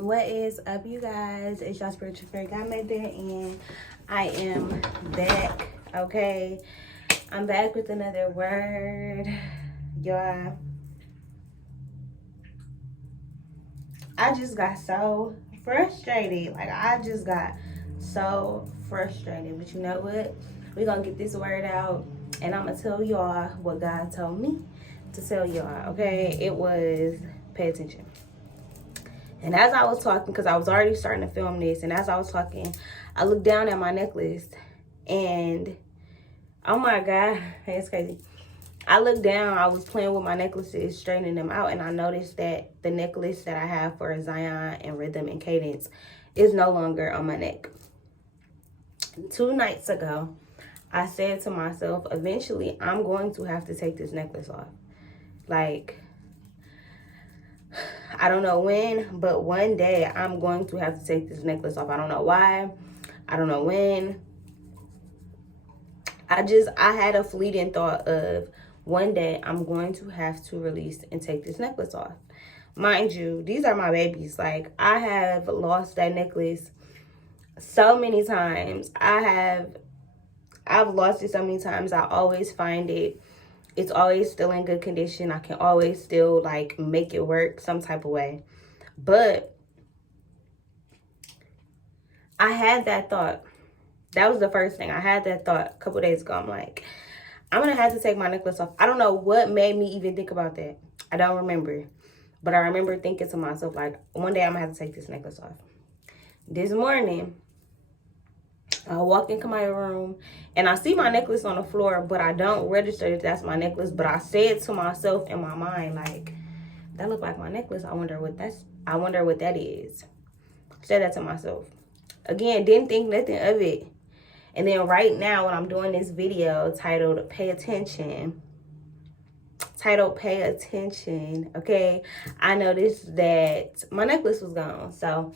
What is up, you guys? It's your spiritual fairy godmother, and I am back. Okay, I'm back with another word, y'all. I just got so frustrated. I just got so frustrated. But you know what? We're gonna get this word out, and I'm gonna tell y'all what God told me to tell y'all. Okay, it was pay attention. And as I was talking, because I was already starting to film this, and as I was talking, I looked down at my necklace, and oh my God, it's crazy. I looked down, I was playing with my necklaces, straightening them out, and I noticed that the necklace that I have for Zion and Rhythm and Cadence is no longer on my neck. 2 nights ago, I said to myself, eventually, I'm going to have to take this necklace off. I don't know when, but one day I'm going to have to take this necklace off. I don't know why. I don't know when. I had a fleeting thought of one day I'm going to have to release and take this necklace off. Mind you, these are my babies. I have lost that necklace so many times. I've lost it so many times. I always find it. It's always still in good condition. I can always still make it work some type of way. But I had that thought. That was the first thing. I had that thought a couple days ago. I'm like, I'm going to have to take my necklace off. I don't know what made me even think about that. I don't remember. But I remember thinking to myself, one day I'm going to have to take this necklace off. This morning, I walk into my room and I see my necklace on the floor, but I don't register that that's my necklace. But I said to myself in my mind, that look like my necklace. I wonder what that is. I said that to myself. Again, didn't think nothing of it. And then right now when I'm doing this video titled Pay Attention, okay, I noticed that my necklace was gone. So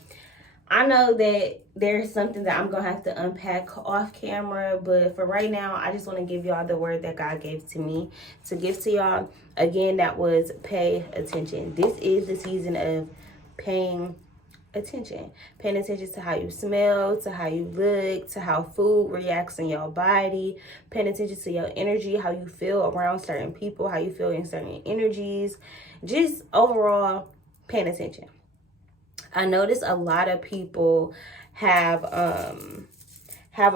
I know that there's something that I'm going to have to unpack off camera, but for right now, I just want to give y'all the word that God gave to me to give to y'all. Again, that was pay attention. This is the season of paying attention to how you smell, to how you look, to how food reacts in your body, paying attention to your energy, how you feel around certain people, how you feel in certain energies, just overall paying attention. I notice a lot of people have a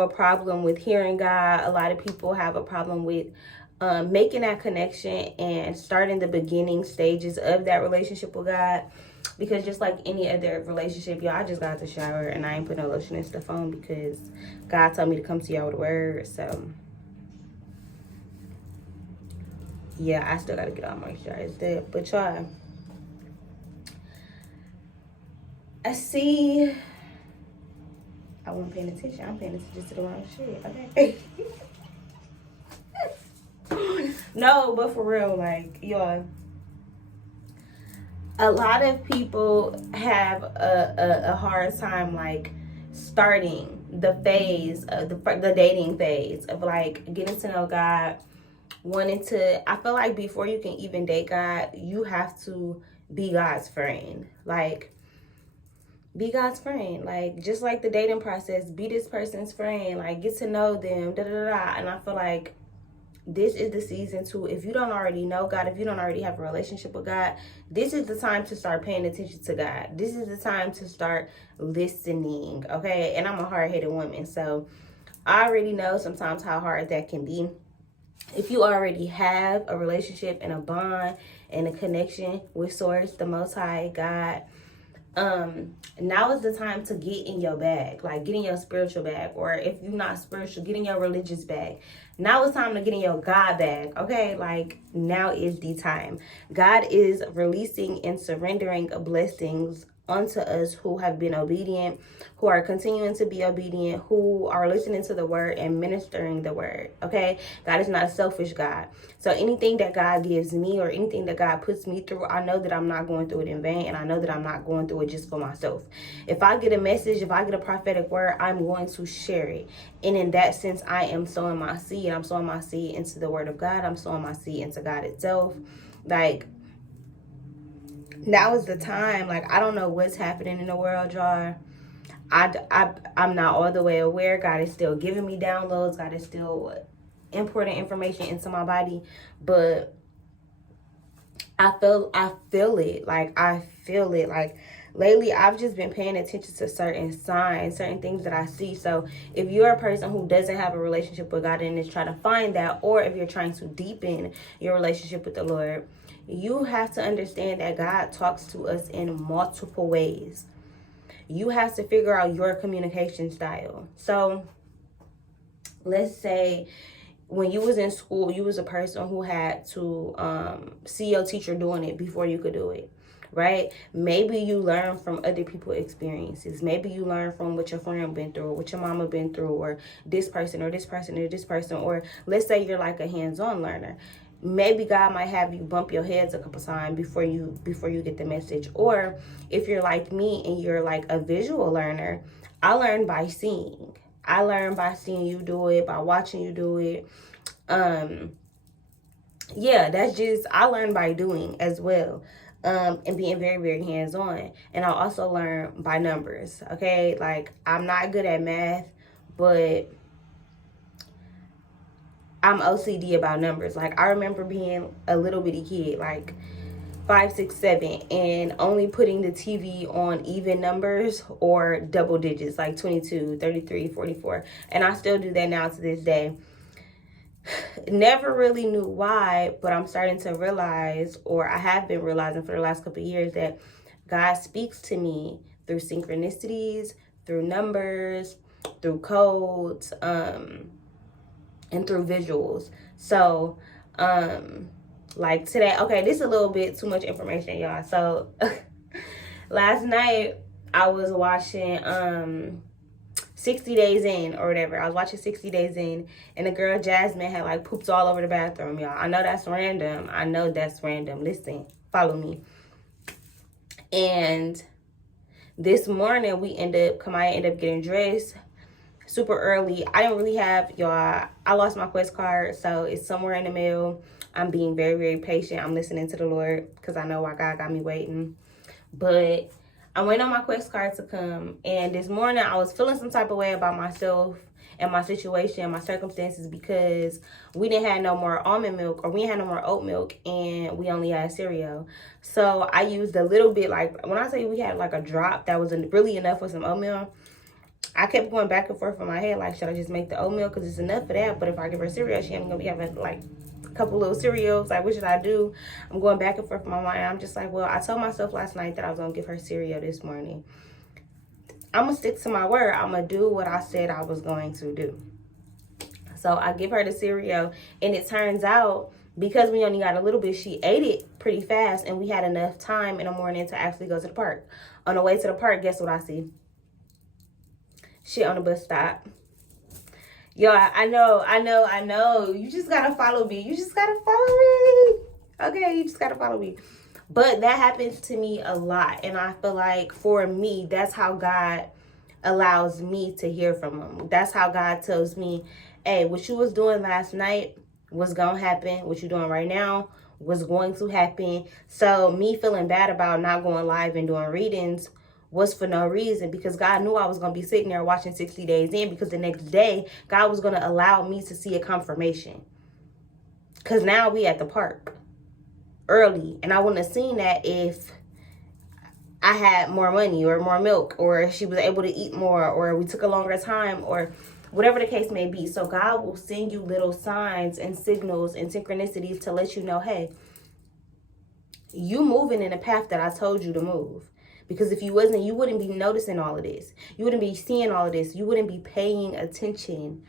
problem with hearing God. A lot of people have a problem with making that connection and starting the beginning stages of that relationship with God. Because just like any other relationship, y'all, I just got out the shower and I ain't put no lotion and stuff on because God told me to come to y'all with a word. So, yeah, I still got to get all moisturized. But y'all, I see, I wasn't paying attention. I'm paying attention to the wrong shit, okay? No, but for real, y'all, a lot of people have a hard time starting the phase of the dating phase of getting to know God, I feel like before you can even date God, you have to be God's friend. Be God's friend. Just like the dating process, be this person's friend, get to know them, and I feel like this is the season to, if you don't already know God, if you don't already have a relationship with God, this is the time to start paying attention to God. This is the time to start listening, okay? And I'm a hard-headed woman, so I already know sometimes how hard that can be. If you already have a relationship and a bond and a connection with Source, the Most High, God, now is the time to get in your bag, get in your spiritual bag, or if you're not spiritual, get in your religious bag. Now it's time to get in your God bag, okay? Now is the time. God is releasing and surrendering blessings unto us who have been obedient, who are continuing to be obedient, who are listening to the word and ministering the word, okay? God is not a selfish God. So anything that God gives me or anything that God puts me through, I know that I'm not going through it in vain, and I know that I'm not going through it just for myself. If I get a message, if I get a prophetic word, I'm going to share it. And in that sense, I am sowing my seed. I'm sowing my seed into the word of God. I'm sowing my seed into God itself. Now is the time. Like, I don't know what's happening in the world, y'all. I'm not all the way aware. God is still giving me downloads. God is still importing information into my body. But I feel it. Like, I feel it. Like, lately, I've just been paying attention to certain signs, certain things that I see. So if you're a person who doesn't have a relationship with God and is trying to find that, or if you're trying to deepen your relationship with the Lord, you have to understand that God talks to us in multiple ways. You have to figure out your communication style. So let's say when you was in school, you was a person who had to see your teacher doing it before you could do it, right? Maybe you learn from other people's experiences. Maybe you learn from what your friend been through, or what your mama been through, or this person, or this person, or this person. Or let's say you're like a hands-on learner. Maybe God might have you bump your heads a couple times before you get the message. Or if you're like me and you're like a visual learner, I learn by seeing. I learn by seeing you do it, by watching you do it. Yeah, that's just, I learn by doing as well. And being very, very hands-on. And I also learn by numbers, okay? Like, I'm not good at math, but I'm OCD about numbers. Like, I remember being a little bitty kid, like 5, 6, 7, and only putting the TV on even numbers or double digits, like 22, 33, 44. And I still do that now to this day. Never really knew why, but I'm starting to realize, or I have been realizing for the last couple of years, that God speaks to me through synchronicities, through numbers, through codes, and through visuals. So, like today, okay, this is a little bit too much information, y'all. So, last night I was watching 60 Days In or whatever. I was watching 60 Days In, and the girl Jasmine had like pooped all over the bathroom, y'all. I know that's random. I know that's random. Listen, follow me. And this morning Kamaya ended up getting dressed super early. I didn't really have, y'all, I lost my Quest card, so it's somewhere in the mail. I'm being very, very patient. I'm listening to the Lord because I know why God got me waiting. But I waiting on my Quest card to come, and this morning I was feeling some type of way about myself and my situation, my circumstances, because we didn't have no more almond milk, or we didn't have no more oat milk, and we only had cereal. So I used a little bit, like when I say we had like a drop that was really enough for some oatmeal. I kept going back and forth in my head, like, should I just make the oatmeal because it's enough for that? But if I give her cereal, she ain't gonna be having like a couple little cereals. Like, what should I do? I'm going back and forth in my mind. I'm just like, well, I told myself last night that I was gonna give her cereal this morning. I'm gonna stick to my word. I'm gonna do what I said I was going to do. So I give her the cereal, and it turns out, because we only got a little bit, she ate it pretty fast, and we had enough time in the morning to actually go to the park. On the way to the park, guess what I see? Shit on the bus stop. Yo, I know. You just gotta follow me. You just gotta follow me. Okay, you just gotta follow me. But that happens to me a lot. And I feel like for me, that's how God allows me to hear from him. That's how God tells me, hey, what you was doing last night was gonna happen. What you doing right now was going to happen. So me feeling bad about not going live and doing readings was for no reason, because God knew I was going to be sitting there watching 60 Days In, because the next day God was going to allow me to see a confirmation, because now we at the park early, and I wouldn't have seen that if I had more money or more milk, or she was able to eat more, or we took a longer time, or whatever the case may be. So God will send you little signs and signals and synchronicities to let you know, hey, you moving in a path that I told you to move. Because if you wasn't, you wouldn't be noticing all of this. You wouldn't be seeing all of this. You wouldn't be paying attention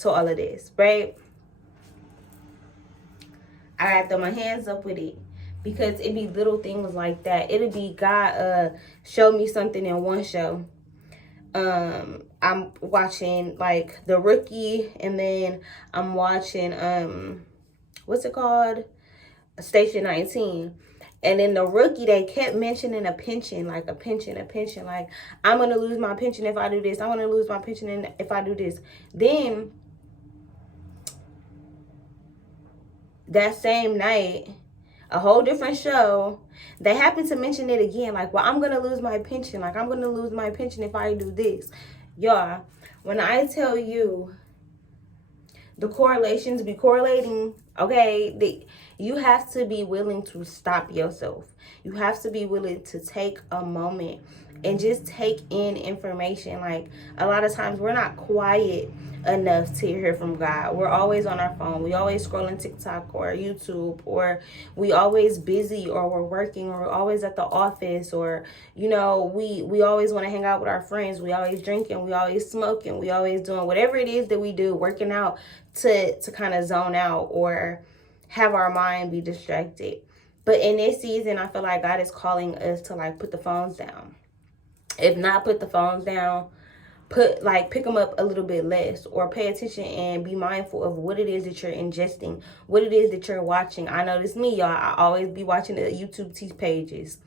to all of this, right? I gotta throw my hands up with it, because it be little things like that. It'll be God show me something in one show. I'm watching like The Rookie, and then I'm watching what's it called? Station 19. And in The Rookie, they kept mentioning a pension, like a pension. Like, I'm going to lose my pension if I do this. I'm going to lose my pension if I do this. Then, that same night, a whole different show. They happen to mention it again, like, well, I'm gonna lose my pension. Like, I'm gonna lose my pension if I do this. Y'all, when I tell you the correlations be correlating, okay, you have to be willing to stop yourself. You have to be willing to take a moment and just take in information. Like, a lot of times we're not quiet enough to hear from God. We're always on our phone. We always scrolling TikTok or YouTube, or we always busy, or we're working, or we're always at the office, or we always want to hang out with our friends. We always drinking, we always smoking, we always doing whatever it is that we do, working out to kind of zone out or have our mind be distracted. But in this season, I feel like God is calling us to like put the phones down. If not put the phones down, pick them up a little bit less, or pay attention and be mindful of what it is that you're ingesting, what it is that you're watching. I know this me, y'all. I always be watching the YouTube T pages.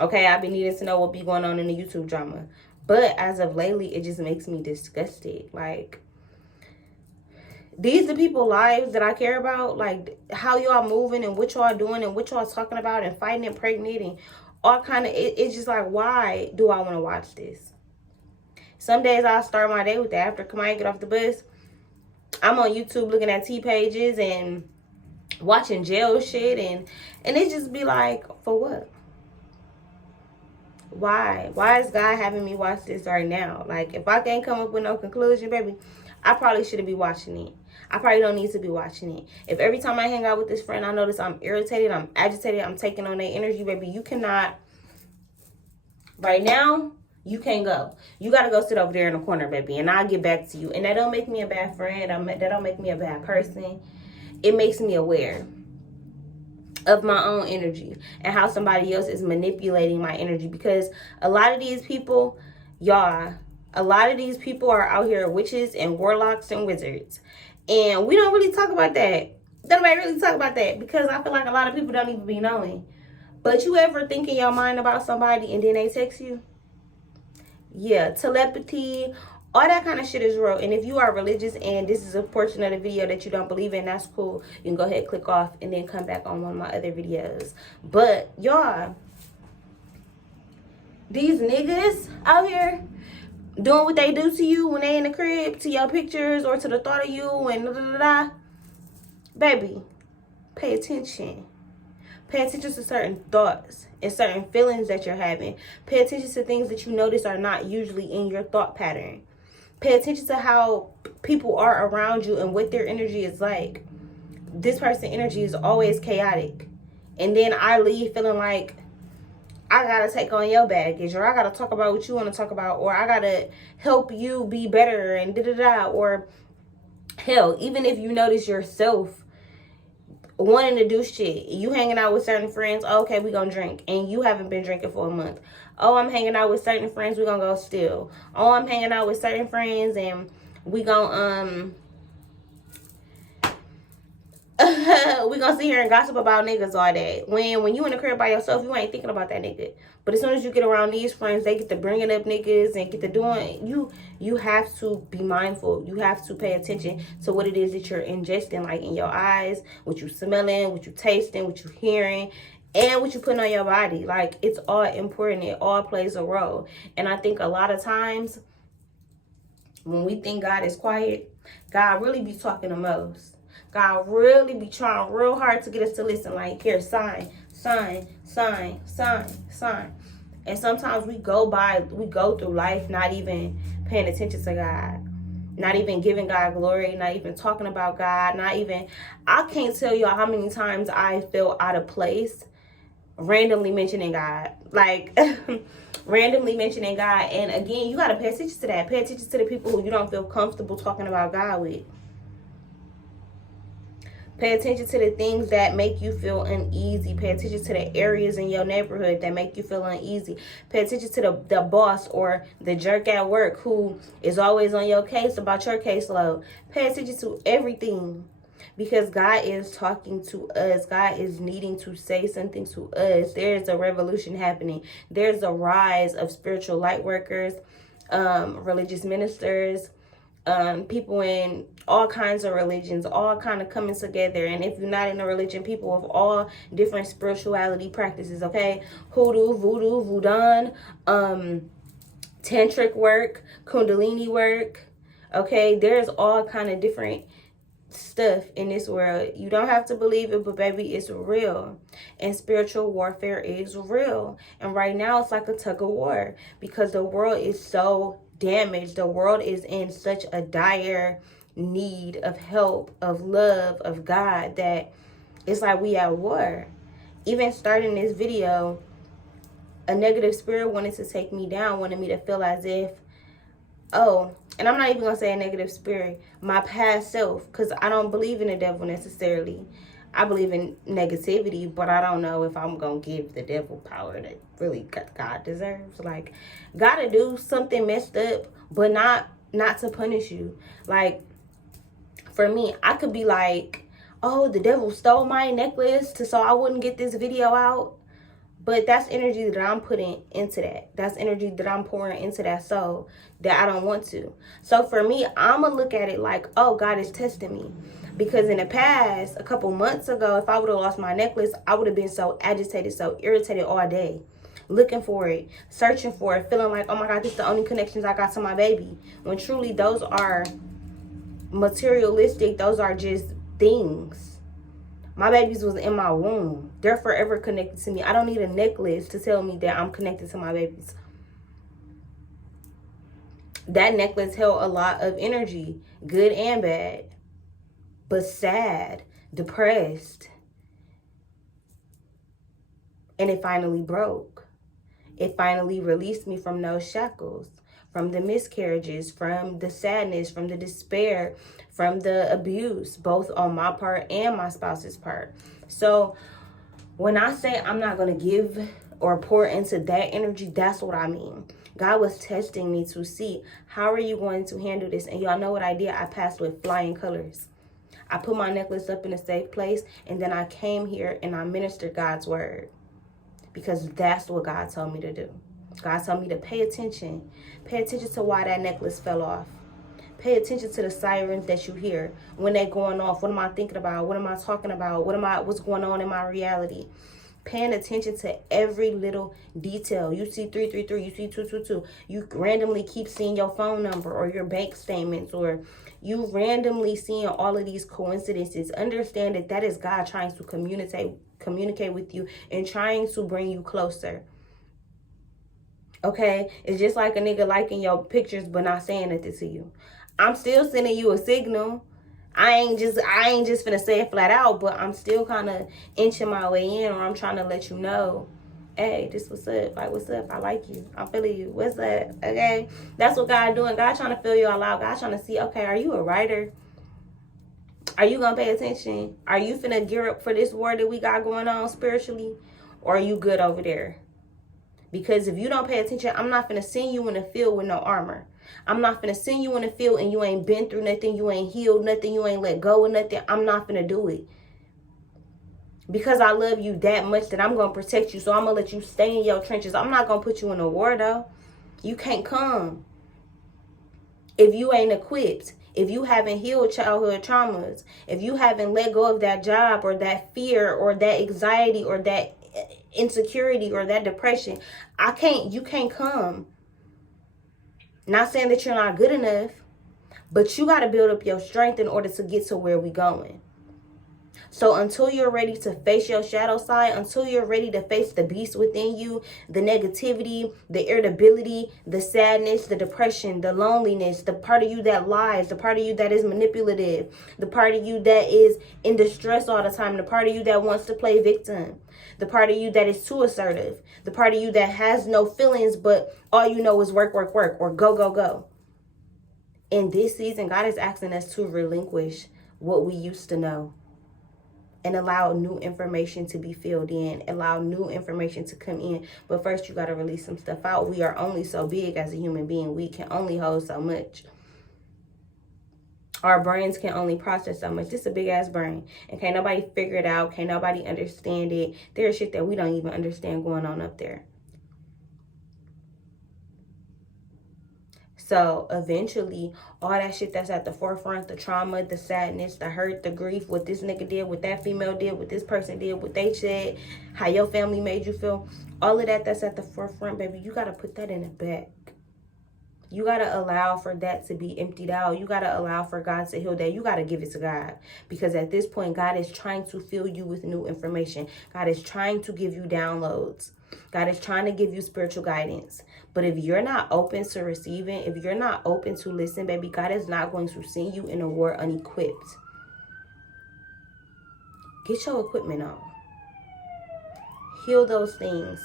Okay, I've been needing to know what be going on in the YouTube drama. But as of lately, it just makes me disgusted. Like, these the people lives that I care about, like how y'all moving and what y'all doing and what y'all talking about and fighting and pregnant and all kind of, it's just like, why do I want to watch this? Some days I'll start my day with that. After Kamaya get off the bus, I'm on YouTube looking at T pages and watching jail shit, and it just be like, for what? Why is God having me watch this right now? Like, if I can't come up with no conclusion, baby, I probably shouldn't be watching it. I probably don't need to be watching it. If every time I hang out with this friend, I notice I'm irritated, I'm agitated, I'm taking on their energy, baby, you cannot, right now, you can't go. You got to go sit over there in the corner, baby, and I'll get back to you. And that don't make me a bad friend. That don't make me a bad person. It makes me aware of my own energy and how somebody else is manipulating my energy. Because a lot of these people, y'all, a lot of these people are out here witches and warlocks and wizards. And we don't really talk about that. Nobody really talk about that, because I feel like a lot of people don't even be knowing. But you ever think in your mind about somebody and then they text you? Yeah, telepathy, all that kind of shit is real. And if you are religious and this is a portion of the video that you don't believe in, that's cool. You can go ahead, click off, and then come back on one of my other videos. But y'all, these niggas out here doing what they do to you when they in the crib, to your pictures or to the thought of you and da da da. Baby, pay attention. Pay attention to certain thoughts and certain feelings that you're having. Pay attention to things that you notice are not usually in your thought pattern. Pay attention to how people are around you and what their energy is like. This person's energy is always chaotic. And then I leave feeling like I gotta take on your baggage, or I gotta talk about what you want to talk about, or I gotta help you be better and da da da. Or hell, even if you notice yourself wanting to do shit, you hanging out with certain friends, okay, we gonna drink, and you haven't been drinking for a month. Oh, I'm hanging out with certain friends, we gonna go steal. Oh, I'm hanging out with certain friends and we gonna we gonna sit here and gossip about niggas all day. When you in the crib by yourself, you ain't thinking about that nigga. But as soon as you get around these friends, they get to bringing up niggas and get to doing, you have to be mindful. You have to pay attention to what it is that you're ingesting, like in your eyes, what you smelling, what you tasting, what you hearing, and what you putting on your body. Like, it's all important. It all plays a role. And I think a lot of times when we think God is quiet, God really be talking the most. God really be trying real hard to get us to listen. Like, here, sign. And sometimes we go through life not even paying attention to God, not even giving God glory, not even talking about God, I can't tell y'all how many times I feel out of place randomly mentioning God. Like, randomly mentioning God. And again, you got to pay attention to that. Pay attention to the people who you don't feel comfortable talking about God with. Pay attention to the things that make you feel uneasy. Pay attention to the areas in your neighborhood that make you feel uneasy. Pay attention to the boss or the jerk at work who is always on your case about your caseload. Pay attention to everything, because God is talking to us. God is needing to say something to us. There's a revolution happening. There's a rise of spiritual light workers, religious ministers, people in all kinds of religions, all kind of coming together. And if you're not in a religion, people of all different spirituality practices, okay? Hoodoo, voodoo, voodoo, tantric work, kundalini work, okay? There's all kind of different stuff in this world. You don't have to believe it, but baby, it's real. And spiritual warfare is real. And right now it's like a tug of war because the world is so damaged. The world is in such a dire need of help, of love, of God, that it's like we at war. Even starting this video, a negative spirit wanted to take me down, wanted me to feel as if, oh, and I'm not even going to say a negative spirit, my past self, because I don't believe in the devil necessarily. I believe in negativity, but I don't know if I'm going to give the devil power that really God deserves. Like, God to do something messed up, but not to punish you. Like, for me, I could be like, oh, the devil stole my necklace so I wouldn't get this video out. But that's energy that I'm putting into that. That's energy that I'm pouring into that soul that I don't want to. So for me, I'm going to look at it like, oh, God is testing me. Because in the past, a couple months ago, if I would have lost my necklace, I would have been so agitated, so irritated all day. Looking for it, searching for it, feeling like, oh my God, this is the only connections I got to my baby. When truly those are materialistic, those are just things. My babies was in my womb. They're forever connected to me. I don't need a necklace to tell me that I'm connected to my babies. That necklace held a lot of energy, good and bad, but sad, depressed. And it finally broke. It finally released me from those shackles, from the miscarriages, from the sadness, from the despair, from the abuse, both on my part and my spouse's part. So when I say I'm not going to give or pour into that energy, that's what I mean. God was testing me to see, how are you going to handle this? And y'all know what I did? I passed with flying colors. I put my necklace up in a safe place, and then I came here and I ministered God's word, because that's what God told me to do. God told me to pay attention. Pay attention to why that necklace fell off. Pay attention to the sirens that you hear when they're going off. What am I thinking about? What am I talking about? What's going on in my reality? Paying attention to every little detail. You see 333, you see 222. You randomly keep seeing your phone number or your bank statements, or you randomly seeing all of these coincidences. Understand that that is God trying to communicate with you and trying to bring you closer. Okay? It's just like a nigga liking your pictures but not saying anything to you. I'm still sending you a signal. I ain't just finna say it flat out, but I'm still kind of inching my way in, or I'm trying to let you know, hey, this what's up. Like, what's up? I like you. I'm feeling you. What's up? Okay? That's what God doing. God trying to feel you all out. God trying to see, okay, are you a writer? Are you going to pay attention? Are you finna gear up for this war that we got going on spiritually? Or are you good over there? Because if you don't pay attention, I'm not finna send you in the field with no armor. I'm not finna send you in the field and you ain't been through nothing. You ain't healed nothing. You ain't let go of nothing. I'm not finna do it. Because I love you that much that I'm going to protect you. So I'm going to let you stay in your trenches. I'm not going to put you in a war, though. You can't come if you ain't equipped. If you haven't healed childhood traumas. If you haven't let go of that job or that fear or that anxiety or that insecurity or that depression, you can't come. Not saying that you're not good enough, but you got to build up your strength in order to get to where we going. So until you're ready to face your shadow side, until you're ready to face the beast within you, the negativity, the irritability, the sadness, the depression, the loneliness, the part of you that lies, the part of you that is manipulative, the part of you that is in distress all the time, the part of you that wants to play victim, the part of you that is too assertive, the part of you that has no feelings, but all you know is work, work, work, or go, go, go. In this season, God is asking us to relinquish what we used to know and allow new information to be filled in, allow new information to come in. But first, you got to release some stuff out. We are only so big as a human being. We can only hold so much. Our brains can only process so much. This is a big-ass brain. And can't nobody figure it out. Can't nobody understand it. There's shit that we don't even understand going on up there. So eventually, all that shit that's at the forefront, the trauma, the sadness, the hurt, the grief, what this nigga did, what that female did, what this person did, what they said, how your family made you feel, all of that that's at the forefront, baby, you got to put that in the back. You got to allow for that to be emptied out. You got to allow for God to heal that. You got to give it to God. Because at this point, God is trying to fill you with new information. God is trying to give you downloads. God is trying to give you spiritual guidance. But if you're not open to receiving, if you're not open to listen, baby, God is not going to send you in a war unequipped. Get your equipment on. Heal those things.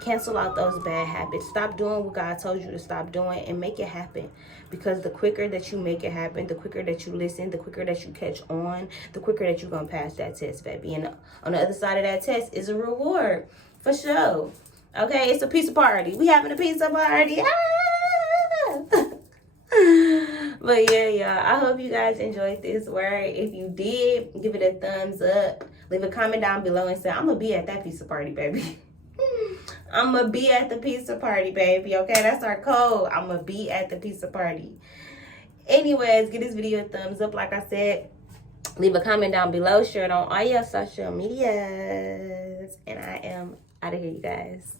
Cancel out those bad habits. Stop doing what God told you to stop doing and make it happen. Because the quicker that you make it happen, the quicker that you listen, the quicker that you catch on, the quicker that you're going to pass that test, baby. And on the other side of that test is a reward. For sure. Okay, it's a pizza party. We having a pizza party. Ah! But yeah, y'all, I hope you guys enjoyed this word. If you did, give it a thumbs up. Leave a comment down below and say, I'm going to be at that pizza party, baby. I'm going to be at the pizza party, baby. Okay, that's our code. I'm going to be at the pizza party. Anyways, give this video a thumbs up. Like I said, leave a comment down below. Share it on all your social medias. And I am out of here, you guys.